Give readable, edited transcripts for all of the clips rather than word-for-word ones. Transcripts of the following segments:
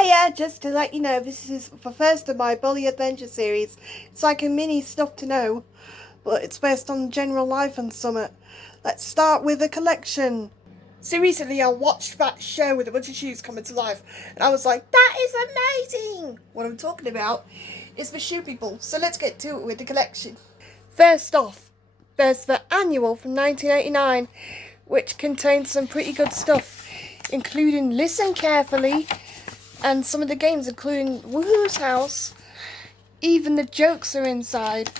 Hey, just to let you know, this is the first of my Bully Adventure series. It's like a mini stuff to know, but it's based on general life and summit. Let's start with a collection. So recently I watched that show with a bunch of shoes coming to life, and I was like, that is amazing! What I'm talking about is the shoe people, so let's get to it with the collection. First off, there's the annual from 1989, which contains some pretty good stuff, including Listen Carefully, and some of the games, including Woohoo's House. Even the jokes are inside.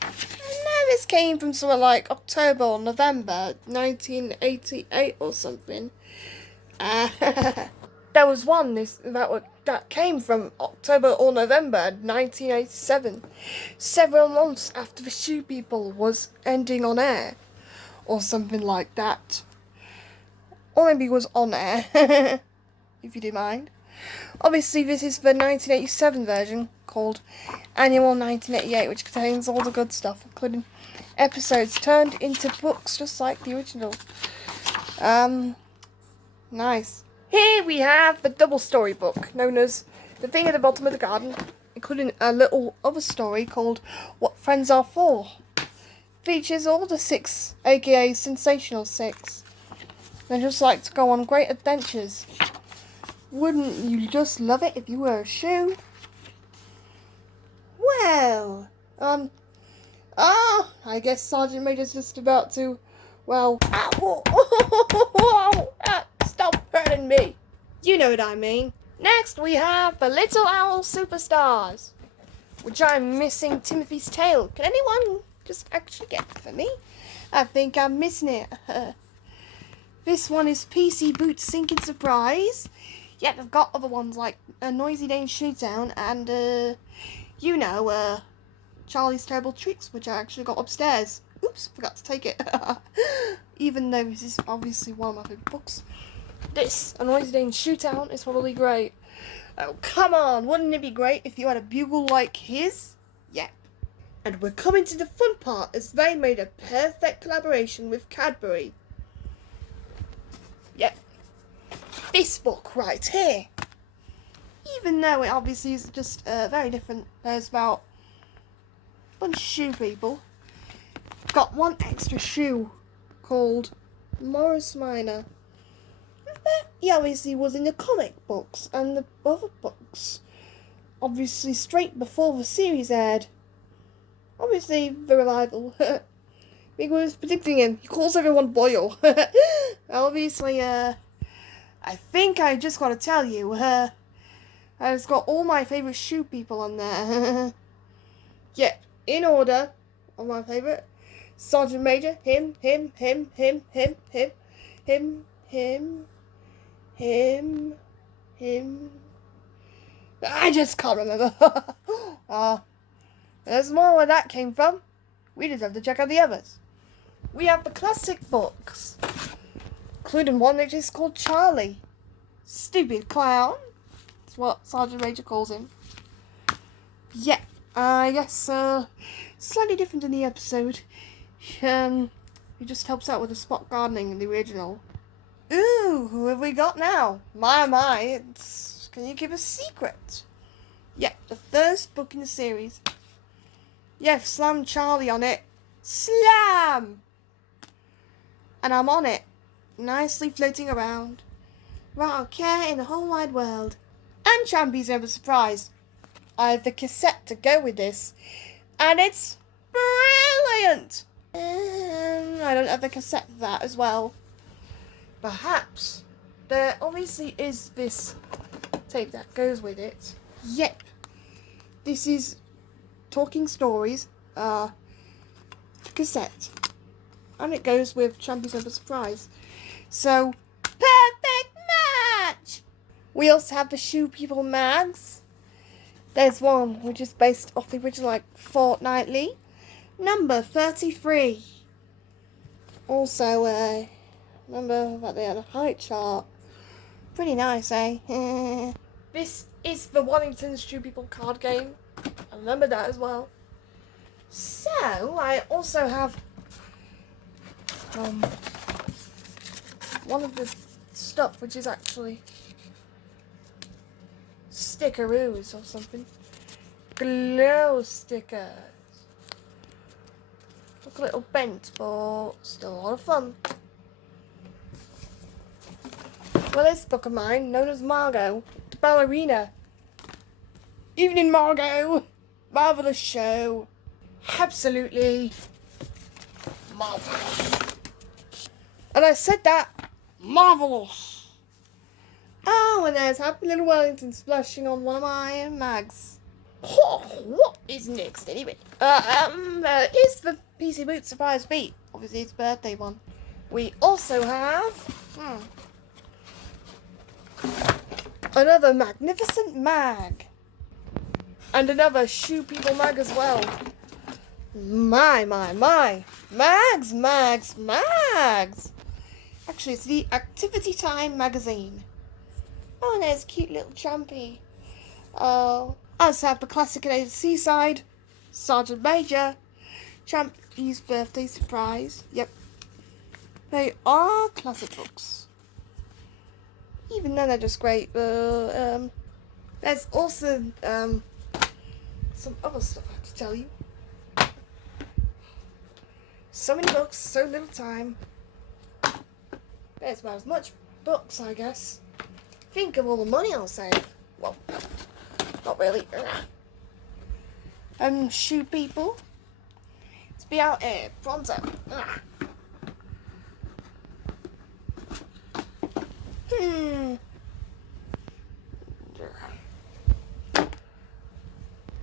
And now this came from somewhere like October or November 1988 or something. There was one that came from October or November 1987, several months after the Shoe People was ending on air, or something like that. Or maybe it was on air, if you do mind. Obviously, this is the 1987 version, called Annual 1988, which contains all the good stuff, including episodes turned into books, just like the original. Nice. Here we have the double story book, known as The Thing at the Bottom of the Garden, including a little other story called What Friends Are For. Features all the 6, aka Sensational 6. They just like to go on great adventures. Wouldn't you just love it if you were a shoe? Well, I guess Sergeant Major's just about to, stop hurting me. You know what I mean. Next we have the Little Owl Superstars, which I'm missing Timothy's tail. Can anyone just actually get it for me? I think I'm missing it. This one is PC Boots Sinking Surprise. Yet I've got other ones like a Noisy Dane Shootout and, Charlie's Terrible Tricks, which I actually got upstairs. Oops, forgot to take it. Even though this is obviously one of my favourite books. This, a Noisy Dane Shootout, is probably great. Oh, come on, wouldn't it be great if you had a bugle like his? Yep. And we're coming to the fun part, as they made a perfect collaboration with Cadbury. Yep. This book right here, even though it obviously is just very different, there's about a bunch of shoe people. Got one extra shoe called Morris Minor. He obviously was in the comic books and the other books, obviously straight before the series aired. Obviously the revival. Big was predicting him. He calls everyone Boyle. Obviously, I think I just got to tell you, it's got all my favourite shoe people on there. Yeah, in order of my favourite: Sergeant Major, him. I just can't remember. There's more where that came from. We just have to check out the others. We have the classic books, including one that is called Charlie. Stupid clown. That's what Sergeant Major calls him. Yeah, I guess, slightly different in the episode. He just helps out with the spot gardening in the original. Ooh, who have we got now? My, can you keep a secret? Yeah, the first book in the series. Yeah, slam Charlie on it. Slam! And I'm on it, nicely floating around. Without a care in the whole wide world. And Trumpy's never surprised. I have the cassette to go with this, and it's brilliant! I don't have the cassette for that as well. Perhaps there obviously is this tape that goes with it. Yep. This is Talking Stories, cassette. And it goes with Trumpy's Never Surprise. So, perfect match! We also have the Shoe People mags. There's one which is based off the original, like, fortnightly. Number 33. Also, remember that they had a height chart. Pretty nice, eh? This is the Wellington Shoe People card game. I remember that as well. So, I also have one of the stuff which is actually stickeroos or something. Glow stickers. Look a little bent, but still a lot of fun. Well, this book of mine, known as Margot, the ballerina. Evening, Margot. Marvellous show. Absolutely marvellous. And I said that, marvellous. Oh, and there's Happy Little Wellington splashing on one of my mags. Oh, what is next anyway? Is the PC Boot Surprise Beat. Obviously it's birthday one. We also have another magnificent mag. And another Shoe People mag as well. My. Mags. Actually, it's the Activity Time magazine. Oh, and there's cute little Trumpy. Oh, I also have the classic at Seaside, Sergeant Major, Trumpy's birthday surprise. Yep. They are classic books. Even then, they're just great. There's also some other stuff I have to tell you. So many books, so little time. There's about as much books, I guess. Think of all the money I'll save. Well, not really. Shoe People. Let's be out here. Pronto.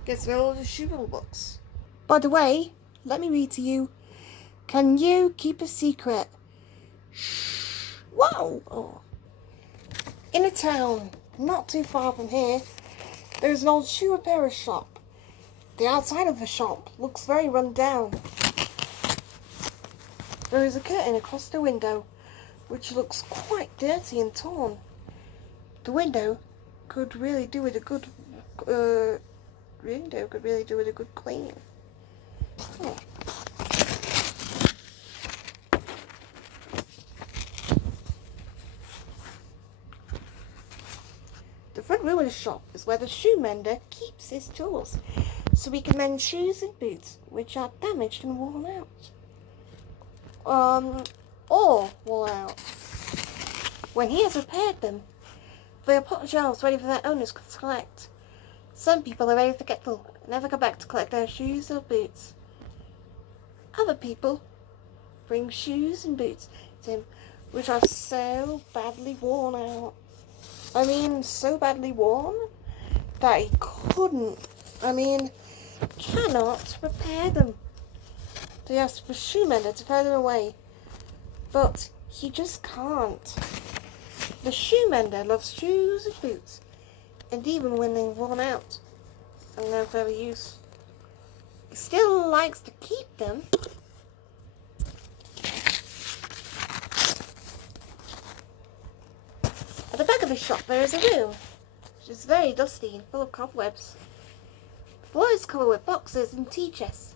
Guess we're all the Shoe People books. By the way, let me read to you. Can you keep a secret? Shh. Whoa. Oh. In a town not too far from here, there's an old shoe repair shop. The outside of the shop looks very run down. There is a curtain across the window, which looks quite dirty and torn. The window could really do with a good clean. Oh. The front room of the shop is where the shoe mender keeps his tools, so he can mend shoes and boots which are damaged and worn out. Or worn out. When he has repaired them, they are put on shelves ready for their owners to collect. Some people are very forgetful and never come back to collect their shoes or boots. Other people bring shoes and boots to him which are so badly worn out. I mean, so badly worn that he cannot repair them. So he asks for shoe mender to throw them away. But he just can't. The shoe mender loves shoes and boots, and even when they're worn out and no further use, he still likes to keep them. At the back of the shop there is a room, which is very dusty and full of cobwebs. The floor is covered with boxes and tea chests.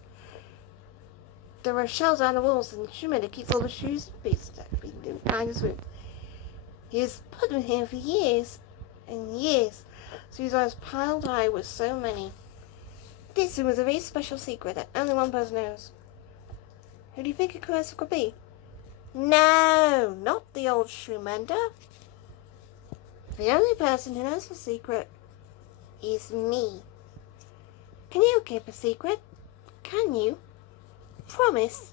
There are shelves around the walls, and the shoe mender keeps all the shoes and boots that have been behind his room. He has put them here for years and years, so he's always piled high with so many. This room is a very special secret that only one person knows. Who do you think it could be? No, not the old shoe mender. The only person who knows the secret is me. Can you keep a secret? Can you? Promise?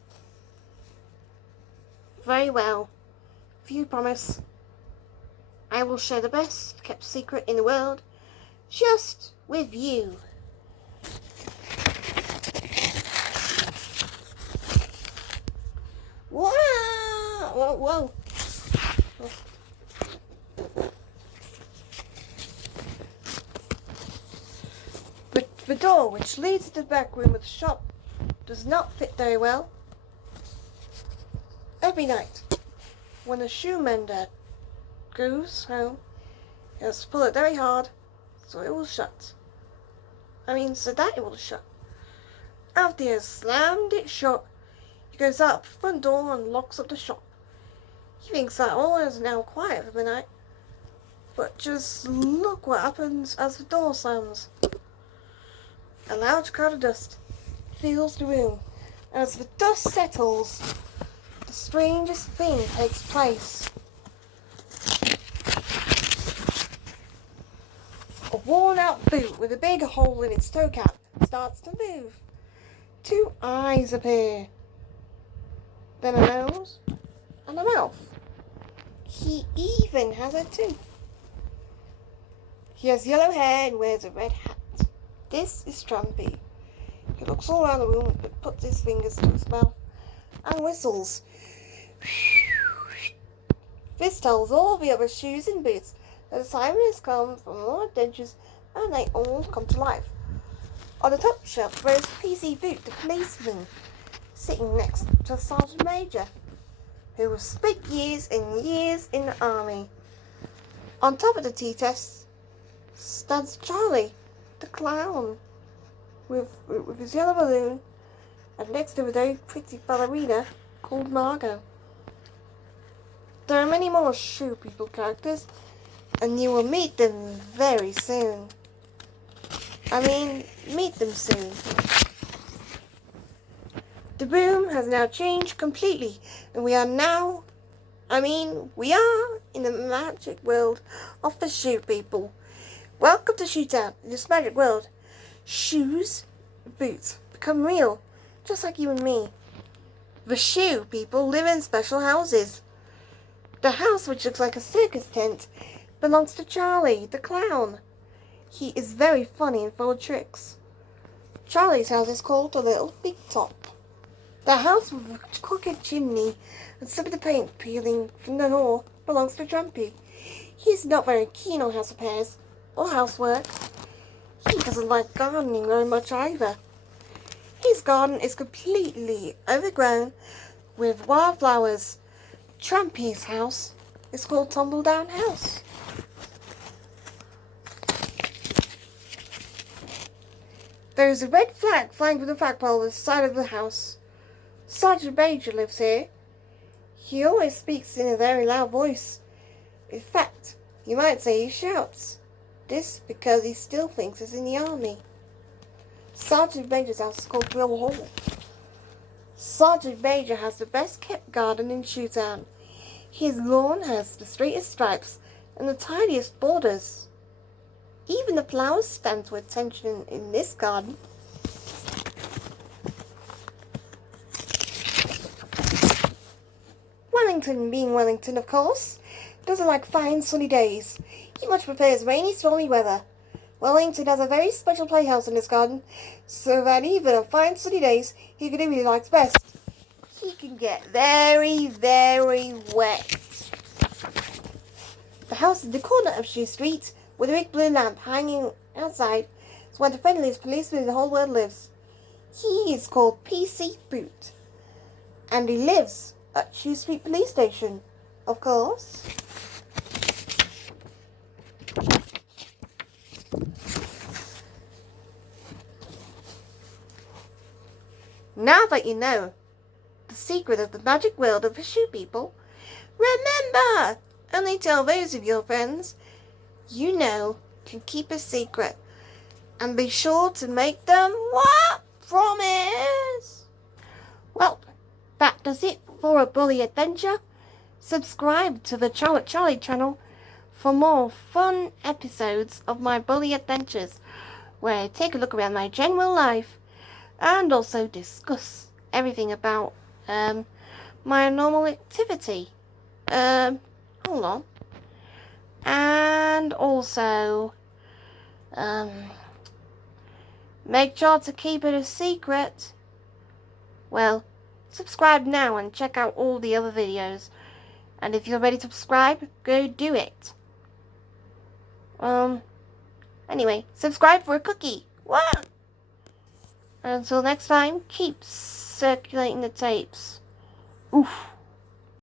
Very well. If you promise, I will share the best kept secret in the world just with you. Wow! Whoa. The door which leads to the back room of the shop does not fit very well. Every night, when the shoe mender goes home, he has to pull it very hard so it will shut. So that it will shut. After he has slammed it shut, he goes out the front door and locks up the shop. He thinks that all is now quiet for the night. But just look what happens as the door slams. A loud cloud of dust fills the room. As the dust settles, the strangest thing takes place. A worn-out boot with a big hole in its toe cap starts to move. 2 eyes appear. Then a nose and a mouth. He even has a tooth. He has yellow hair and wears a red hat. This is Trumpy. He looks all around the room but puts his fingers to his mouth and whistles. This tells all the other shoes and boots that the time has come for more adventures, and they all come to life. On the top shelf there is PC Boot, the policeman, sitting next to Sergeant Major, who has spent years and years in the army. On top of the tea-chest stands Charlie, the clown, with his yellow balloon, and next to a very pretty ballerina called Margot. There are many more Shoe People characters, and you will meet them very soon. Meet them soon. The room has now changed completely, and we are in the magic world of the Shoe People. Welcome to Shootout. In this magic world, shoes, boots become real, just like you and me. The Shoe People live in special houses. The house, which looks like a circus tent, belongs to Charlie, the clown. He is very funny and full of tricks. Charlie's house is called the Little Big Top. The house with the crooked chimney and some of the paint peeling from the door belongs to Trumpy. He is not very keen on house repairs or housework. He doesn't like gardening very much either. His garden is completely overgrown with wildflowers. Trumpy's house is called Tumble Down House. There is a red flag flying from the flagpole at the side of the house. Sergeant Major lives here. He always speaks in a very loud voice. In fact, you might say he shouts. This because he still thinks he's in the army. Sergeant Major's house is called Drill Hall. Sergeant Major has the best kept garden in Shootown. His lawn has the straightest stripes and the tidiest borders. Even the flowers stand to attention in this garden. Wellington, being Wellington, of course, doesn't like fine sunny days. He much prefers rainy, stormy weather. Wellington has a very special playhouse in his garden, so that even on fine sunny days, he can do what he likes best. He can get very, very wet. The house in the corner of Shoe Street, with a big blue lamp hanging outside, is where the friendliest policeman in the whole world lives. He is called PC Boot, and he lives at Shoe Street Police Station, of course. Now that you know the secret of the magic world of the Shoe People, remember, only tell those of your friends you know can keep a secret, and be sure to make them what? Promise! Well, that does it for a bully adventure. Subscribe to the Charlie channel for more fun episodes of my bully adventures, where I take a look around my general life and also discuss everything about my normal activity. Hold on. And also make sure to keep it a secret. Well, subscribe now and check out all the other videos. And if you're ready to subscribe, go do it. Anyway, subscribe for a cookie. What? Until next time, keep circulating the tapes. Oof.